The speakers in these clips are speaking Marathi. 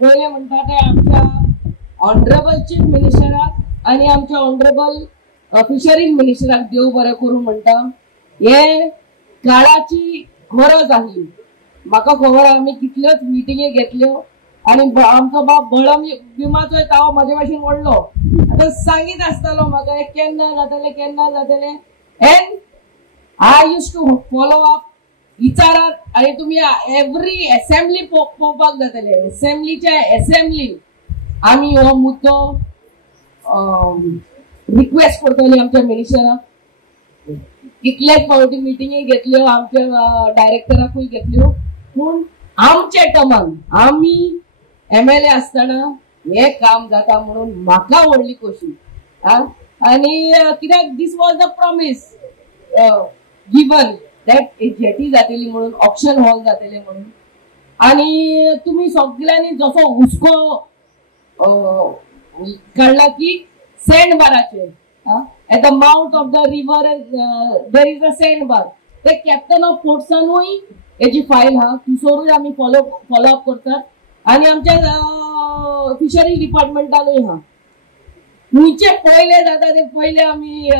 पहिले म्हणटा ते आमच्या ऑनरेबल चीफ मिनिस्टराक आणि आमच्या ऑनरेबल फिशरीज मिनिस्टराक देव बरें करूं म्हणटा. हे काळाची गरज आसली. म्हाका खबर आमी कितल्योच मिटिंगे घेतल्यो आणि आमचो बाप बळम विमाचो तावो म्हाजे भाशेन व्हडलो. आतां सांगीत आसतालो म्हाका केन्ना जातले and I use to follow up विचारात आणि तुम्ही एव्हरी असेंब्ली पळोवपाक जातले. असेंब्लीच्या असेंब्ली आमी हो मुद्दो रिक्वेस्ट करतली आमच्या मिनिस्टराक. कितलेच फावटी मिटिंगे घेतल्यो आमच्या डायरेक्टराकूय घेतल्यो पूण आमच्या टर्मान आमी MLA असताना हे काम जाता म्हणून म्हाका व्हडली खोशी. आणि कित्याक this was the promise given that jetty जातली म्हणून ऑक्शन हॉल जातले म्हणून. आणि तुम्ही सगळ्यांनी जसो हुस्को काढला की सँडबाराचेर at the mouth of the river there is a sandbar. ते कॅप्टन ऑफ फोर्ट्सानूय याची फाईल हा तिसोरूय आम्ही फॉलो अप करतात आणि आमच्या फिशरी डिपार्टमेंटानूय हा. नीचे पहिले जाता ते पहिले आम्ही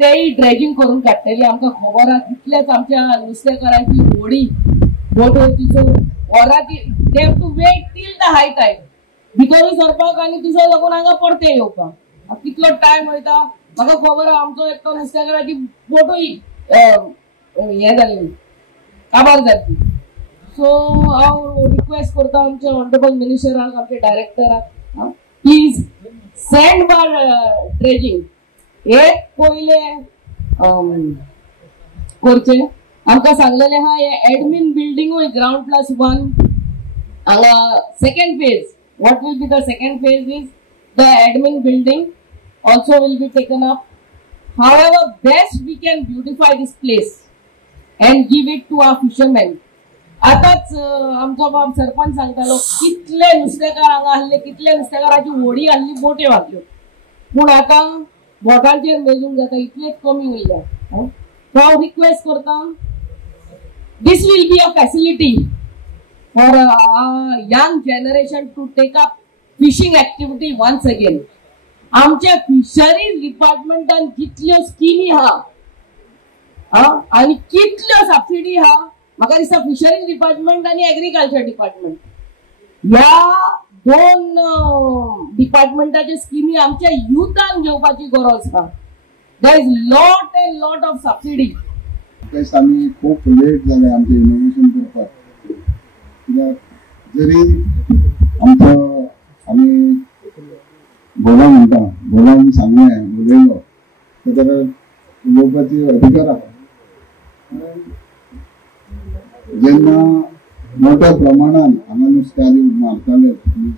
तेही ड्रेजिंग करून काडटली. आमकां खबर आहा कितलेच आमच्या नुस्तेकारांची होडी बोटो तिचो वरांची they have to wait till the high time भितरूय सरपाक आणि तिचो लागून हांगा परते येवपाक कितलो टाइम वयता. म्हाका खबर आहा आमचो एकटो नुस्तेकाराची बोटूय हे जाल्ली काबार जाल्ली. सो हांव रिक्वेस्ट करता आमच्या ऑनरेबल मिनिस्टराक आमच्या डायरेक्टराक प्लीज सँडबार ड्रेजिंग हे पहिले करचे. आमकां सांगलेले हा हे एडमिन बिल्डिंगूय ground+1 हांगा second phase. what will be the second phase is the admin building also will be taken up. However best we can beautify this place and give it to our fishermen. आताच आमचो बाप सरपंच सांगतालो कितले नुस्तेकार हांगा आसले कितले नुस्तेकाराची होडी आसली बोटे वाचल्यो पूण आतां बोटांचेर मेजूंक जाता इतलेच कमी उरल्या. हांव रिक्वेस्ट करता this will be a facility for young generation to take up fishing activity once again. आमच्या फिशरीज डिपार्टमेंटान कितल्यो स्किमी हा आणि कितल्यो सबसिडी हा. म्हाका दिसता फिशरीज डिपार्टमेंट आणि एग्रीकल्चर डिपार्टमेंट ह्या दोन डिपार्टमेंटाचे स्किमी आमच्या युथान घेवपाची गरज हा. There is lot of subsidy. आम्ही खूप लेट झाले आमचे इनोव्हेशन करपाक. जरी आमचं आम्ही बोलावून सांगलें उलयलो तर उलोवपाची अधिकार आसा. जेन्ना मोठ्या प्रमाणात हांगा नुस्तें आनी मारताले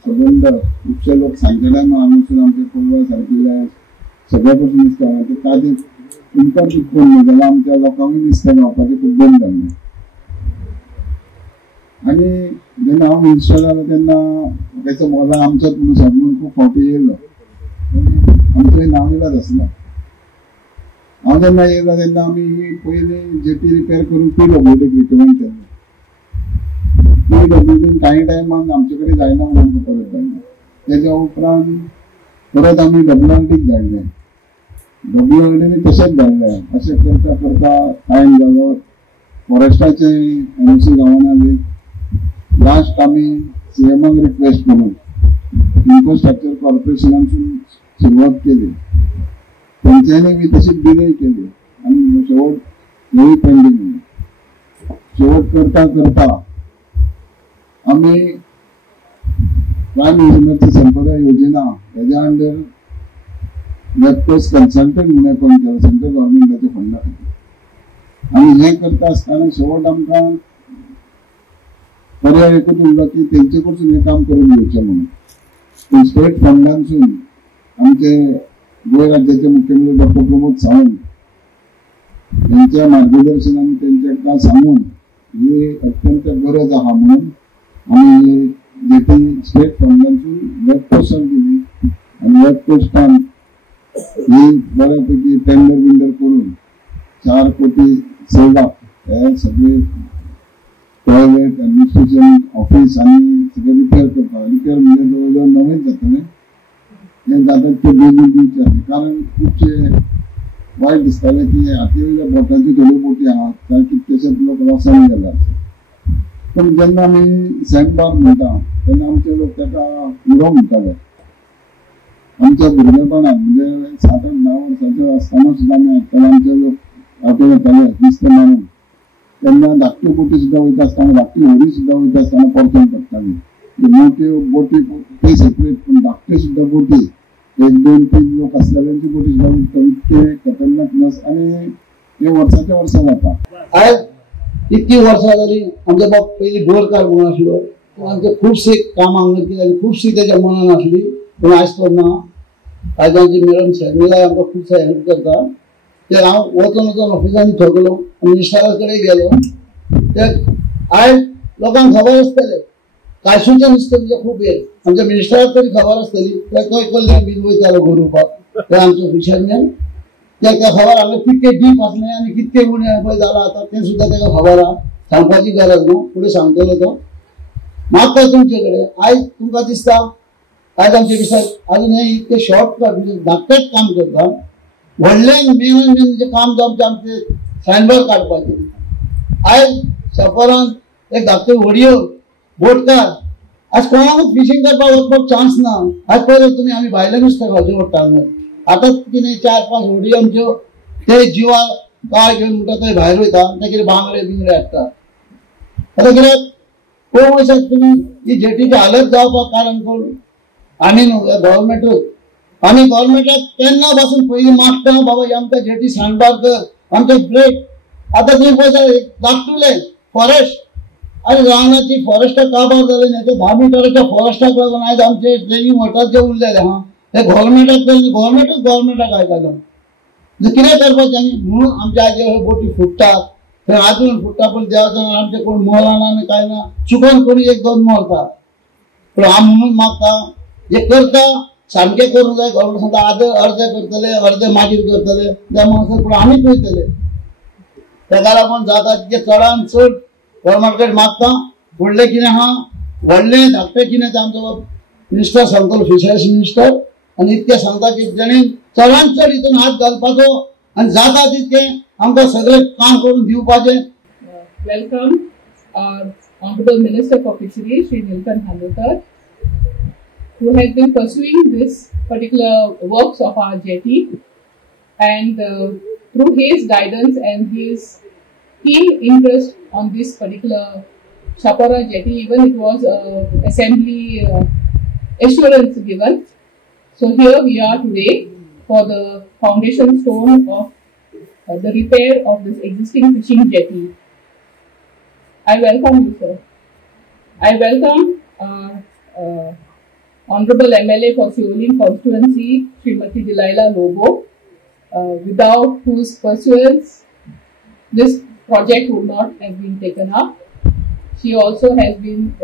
सबंद खुबशे लोक सांगलेल्यान हांगासून आमचे कोलवा सारकिल्ले सगळे पासून नुस्तें ताजे इम्पोर्ट करून जाल्यार आमच्या लोकांकूय नुस्तें खावपाचें खूब बंद जालें. आणि जेन्ना हांव मिनिस्टर जालो तेन्ना ताचो मोला आमचोच म्हणून सांगून खूब फावटी येयलो आमचोय नाविलाज आसना. हांव जेन्ना येयलो तेन्ना आमी पयलीं जेटी रिपेर करून PWDक रिकमेंड केलें. PWDन कांय टायमान आमचे कडेन जायना म्हणून परत धाडलें. तेज्या उपरांत परत आमी WRDक धाडलें. WRDनी तशेंच धाडलें. अशें करता करता टायम जालो. फॉरेस्टाचे NOC गांवांत आले. लास्ट आम्ही CMक रिक्वेस्ट करून इन्फ्रास्ट्रक्चर कॉर्पोरेशनासून सुरवात केली. तेंच्यांनी बी तशीच डिले केली आणि शेवट हेय पेंडींग. शेवट करता करता आम्ही प्रायम मिनिस्टरची संपदा योजना हेज्या अंडर वेबकोस्ट कन्सल्टंट म्हणून अपॉइंट केला सेंट्रल गव्हर्नमेंटाच्या फंडान. आणि हे करता आसतना शेवट आमकां पर्याय एकूच उरलो की तेंचे कडसून हे काम करून घेवचें म्हणून. स्टेट फंडांसून आमचे गोंय राज्याचे मुख्यमंत्री डॉक्टर प्रमोद सावंत यांच्या मार्गदर्शनान तेंच्या सांगून ही अत्यंत गरज आहा म्हणून आम्ही जेटी स्टेट फंडांसून वेबपोस्टान दिली आणि वेबपोस्टान ही बऱ्यापैकी टेंडर करून 4 कोटी सेवा हे सगळे टॉयलेट ॲडमिनिस्ट्रेशन ऑफिस आणि रिपेअर करता. रिपेअर म्हणजे जवळजवळ नवेच जातले. हे जातात ते बेगीन दिवचे कारण खूपशे वाईट दिसताले की हातीवयल्या बोटांची थोड्यो बोटी आहात कारण कितकेशेच लोक लॉसान गेला. पण जेन्ना आमी सँडबार म्हणटा तेन्ना आमचे लोक ताका उडो म्हणटाले. आमच्या भुरगेपणांत म्हणजे 7-8-10 वर्सांचे आसतना सुद्दां आमी आयकताले आमचे लोक हातूंत येताले नुस्तें मारून. तेन्ना धाकट्यो बोटी सुद्दां वयता आसतना धाकटी व्हडी सुद्दां वयता आसतना परतून पडटाली. मोठ्यो बोटी ते सेपरेट पूण धाकट्यो सुद्दां बोटी 1-2-3 लोक आसलेल्यांची बोटी सुद्दां वयता. इतके खतरनाक आनी हे वर्साच्या वर्सा जाता. आयज इतकी वर्सां जाली आमचो बाप पयलीं बोरकार म्हणून आसलो. आमचे खुबशे कामां हांगा केली खुबशी तेच्या मनान आसली पूण आयज तो ना. आयज आमची मॅडम शर्मिला आमकां खुबशे हेल्प करता. ते हांव वचून ऑफिसांनी थकलो मिनिस्टरा कडेन गेलो. ते आयज लोकांक खबर आसतलें काशूचें नुस्तें म्हणजे खूब हें आमच्या मिनिस्टराक तरी खबर आसतली. ते खंय कल्ल्याण बीन वयतालो गरोवपाक ते आमचे फिशरमॅन. ताका खबर हांगा कितके डीप आसलें आनी कितके उणें पळय जालां आतां तें सुद्दां ताका खबर आहा. सांगपाची गरज ना फुडें सांगतलो तो. मागता तुमचे कडेन आयज तुमकां दिसता आयज आमचे विशय आजून हे इतके शॉर्टकट म्हणजे धाकटेच काम करता. व्हडलें मेन जे काम आमचें आमचे सँडबार काडपाचें. आयज सफरान एक धाकट्यो व्हडयो बोटकार आज कोणाकूच फिशींग करपाक वचपाक चान्स ना. आज पयलीं तुमी आमी भायलें नुस्तें खावचें पडटा हांगा. आतां कितें 4-5 व्हडी आमच्यो ते जिवा काळ घेवन म्हणटा थंय भायर वयता ते कितें बांगडे बिंगडे हाडटा. आतां कित्याक पळोवंक वचत तुमी ही जेटीची हालत जावपाक कारण कोण आमी न्हू गव्हर्मेंटूच. आमी गव्हर्मेंटाक तेन्ना पासून पयलीं मागता बाबा ही आमकां जेटी सांडबार कर आमचे ब्रेक. आतां तुमी पळयता धाकटुले फॉरेस्ट आनी रानाची फॉरेस्टाक काबार जाले न्ही ते 10 मिटराच्या फॉरेस्टाक लागून आयज आमचे ट्रेनिंग वॉटरचे उरलेले हा ते गव्हर्मेंटाक आयकता. कितें करपाचें आमी म्हणून आमचे आयज बोटी फुटतात थंय आजून फुटता पूण देवाच्यान आमचे कोण मोल ना कांय ना चुकोन कोणी 1-2 मरता. पूण हांव म्हणून मागता जे करता सामकें करूंक जाय. गव्हर्मेंट सांगता अर्दे करतले अर्दे मागीर करतले त्या म्हणसर पूण आमी पळयतले. ताका लागून जाता तितके चडांत चड गव्हर्मेंट कडेन मागता. फुडलें कितें आहा व्हडलें धाकटें कितें तें आमचो मिनिस्टर सांगतलो फिशरीज मिनिस्टर आनी इतकें सांगता की तेणें चडांत चड हितून हात घालपाचो आनी जाता तितकें आमकां सगळें काम करून दिवपाचें. Welcome our Honorable Minister for Fisheries, Shri Nilkanth Handlekar, who has been pursuing this particular works of our jetty, and through his guidance and his keen interest on this particular Chapara jetty, even it was assembly assurance given. So here we are today for the foundation stone of the repair of this existing fishing jetty. I welcome you, sir. I welcome Honorable MLA for Seolim constituency, Srimati Delilah Lobo, without whose pursuance this project would not have been taken up. She also has been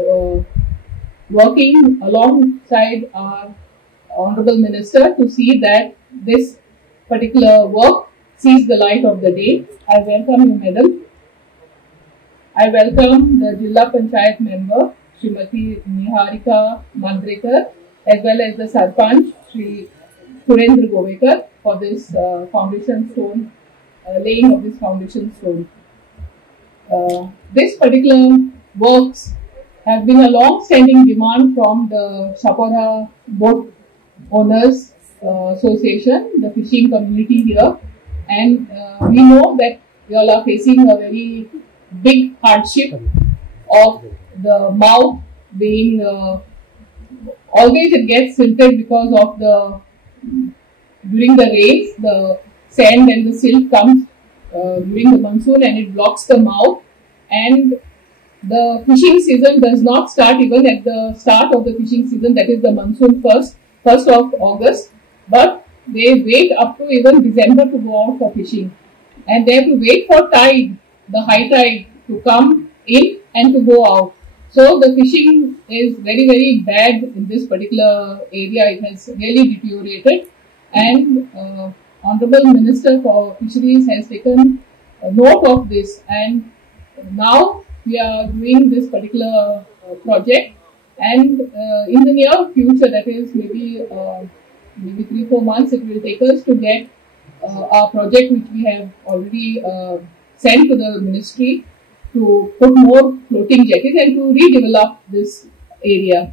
working alongside our Honorable Minister to see that this particular work sees the light of the day. I welcome you, madam. I welcome the Jilla Panchayat member, Srimati Niharika Mandrekar, as well as the Sarpanch, Shri Surendra Govekar, for this foundation stone, laying of this foundation stone. This particular works have been a long-standing demand from the Chapara Boat Owners Association, the fishing community here, and we know that you all are facing a very big hardship of the mouth being always it gets silted because of the during the rains the sand and the silt comes during the monsoon and it blocks the mouth, and the fishing season does not start even at the start of the fishing season, that is the monsoon first of August, but they wait up to even December to go out for fishing, and they have to wait for tide, the high tide, to come in and to go out. So the fishing is very, very bad in this particular area. It has really deteriorated, and Honorable Minister for Fisheries has taken note of this, and now we are doing this particular project And in the near future, that is maybe 3-4 months, it will take us to get our project, which we have already sent to the ministry, to put more floating jetties and to redevelop this area.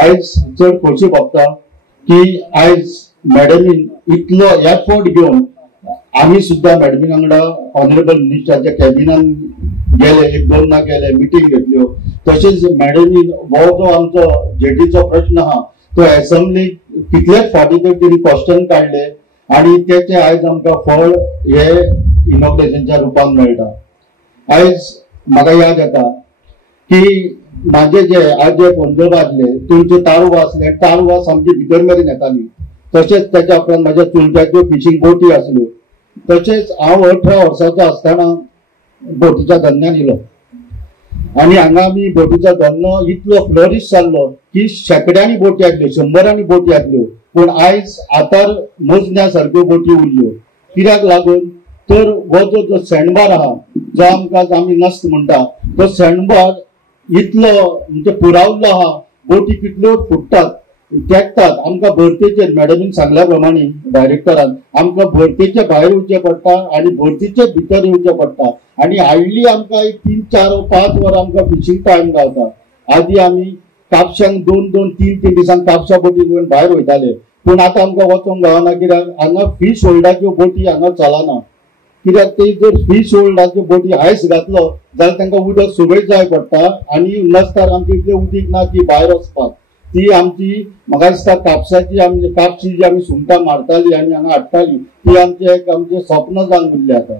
आयज चड खोशी भोगता की आयज मॅडमीन इतलो एफर्ट घेवन आमी सुद्धा मॅडमीन वांगडा ऑनरेबल मिनिस्टराच्या कॅबिनान गेले, 1-2 गेले, मिटींग घेतल्यो. तशेंच मॅडमीन हो जो आमचो जेटीचो प्रश्न आहा तो असेंब्ली कितलेच फावटी तर तिणी क्वेश्चन काडले आणि त्याचे आयज आमकां फळ हे इनॉग्रेशनच्या रुपान मेळटा. आयज म्हाका याद येता की माझे जे आज जे पंजोबा आसले तुमचे तारुवा आसले, तारुवा सामकी भितर मेरेन येताली. तशेंच त्याच्या उपरांत म्हाज्या चुलत्याच्यो फिशींग बोटी आसल्यो. तशेंच हांव 18 वर्साचो आसतना बोटीच्या धंद्यान येयलो आणि हांगा आमी बोटीचो धंदो इतलो फ्लरिश जाल्लो की शेकड्यांनी बोटी आसल्यो, 100 बोटी आसल्यो. पूण आयज आतार मोजण्या सारक्यो बोटी उरल्यो. कित्याक लागून तर हो जो सँडबार आहा जो आमकां आमी नस्त म्हणटा तो सँडबार इतलो म्हणजे पुरावल्लो आहा. बोटी कितल्यो फुटतात, तेंकतात. आमकां भरतेचेर मॅडमीन सांगल्या प्रमाणे डायरेक्टरान आमकां भरतेचे भायर येवचें पडटा आणि भरतीचे भितर येवचें पडटा आणि हार्डली आमकां 3-4-5 वरां आमकां फिशींग टायम गावता. आदी आमी कापशांक 2-2, 3-3 दिसांक कापशा बोटी घेवन भायर वयताले. पूण आतां आमकां वचोंक गावना. कित्याक हांगा फिश होल्डाच्यो बोटी हांगा चलना. कित्याक ते जर फिश होल्डाच्यो बोटी आयस घातलो जाल्यार तांकां उदक सुबेज जाय पडटा आणि नसतार आमची इतलें उदीक ना की भायर वचपाक. ती आमची म्हाका दिसता कापसाची आमची कापशी जी आमी सुंगटां मारताली आनी हांगा हाडटाली ती आमचें स्वप्न जावन उरलें आतां.